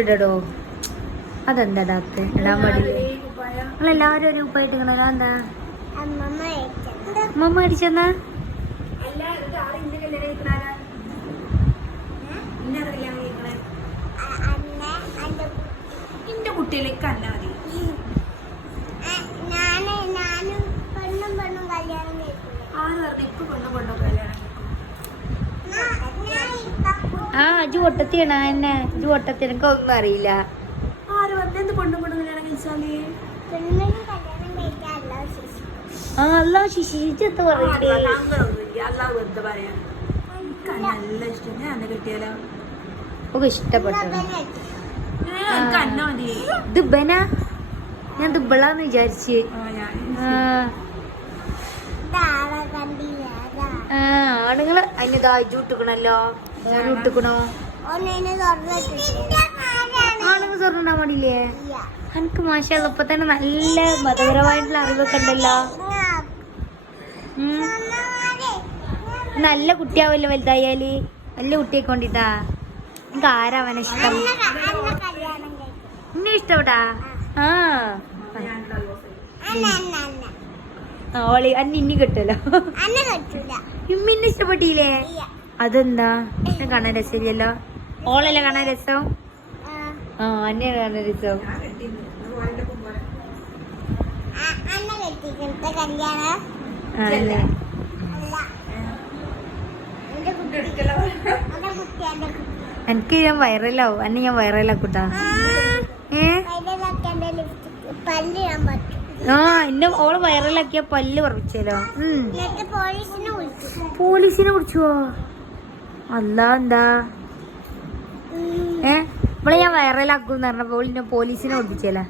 ഇടടോ അതെന്താ ഡാക്ടർ ഇടാൻ പാടില്ല. നിങ്ങളെല്ലാവരും ഒരു ഉപ്പായിട്ട് ഇങ്ങനെ എന്താ അമ്മ അടിച്ചെന്നാ എന്റെ കുട്ടിയിലേക്ക് അല്ല മതി. ആര് പറഞ്ഞു ഇപ്പൊ പെണ്ണും പെണ്ണും കല്യാണം? ആ അജു ഒട്ടത്തിയാണ് എന്നെ അജു ഒട്ടത്തി എനിക്ക് ഒന്നും അറിയില്ല. ആര് പറഞ്ഞു എന്ത് പെണ്ണും പെണ്ണും കല്യാണം കഴിച്ചാല്? ആ അല്ല ശിശിച്ചെത്ത് പറയില്ലേ അങ്ങനൊന്നുമില്ല. അല്ലാ വെറുതെ പറയാ. എനിക്ക് നല്ല ഇഷ്ടം. ഞാൻ എന്നെ കിട്ടിയാലോ? ഒക്കെ ഇഷ്ടപ്പെട്ടു. എനിക്ക് അന്ന മതി. ദുബന ഞാൻ ദുബളാന്ന് വിചാരിച്ച്. ആണുങ്ങള് അതിന് ദാജു ഇട്ടുക്കണല്ലോ. മോനും ഇട്ടുക്കണോ? ആണുങ്ങൾ സ്വർണ്ണം ഇടാൻ പാടില്ലേ? എനിക്ക് മാഷാഅല്ലാഹ് ഇപ്പൊ തന്നെ നല്ല മതപരമായിട്ടുള്ള അറിവൊക്കെ ഉണ്ടല്ലോ. നല്ല കുട്ടിയാവല്ലോ വലുതായാല്. നല്ല കുട്ടിയെ കൊണ്ടിട്ടാ എനിക്ക് ആരാവനെ ഇഷ്ടം? എന്നെ ഇഷ്ടപ്പെട്ടാ? ആ ഓളി അന്നെ ഇനി കിട്ടല്ലോ. ഇമ്മിന്നെ ഇഷ്ടപ്പെട്ടില്ലേ? അതെന്താ? എന്നെ കാണാൻ രസമില്ലല്ലോ. ഓളല്ലേ കാണാൻ രസം? ആ അന്നെ കാണാൻ രസം. അല്ലേ എനിക്ക് ഞാൻ വൈറലാവും. അന്നെ ഞാൻ വൈറലാക്കൂട്ടാ. ആ എന്നെ ഓള് വൈറലാക്കിയ പല്ല് പറിച്ചല്ലോ. പോലീസിനെ വിളിച്ചുവോ? അല്ല എന്താ ഇവിടെ ഞാൻ വൈറലാക്കും പറഞ്ഞപ്പോ പോലീസിനെ വിളിച്ചല്ലേ.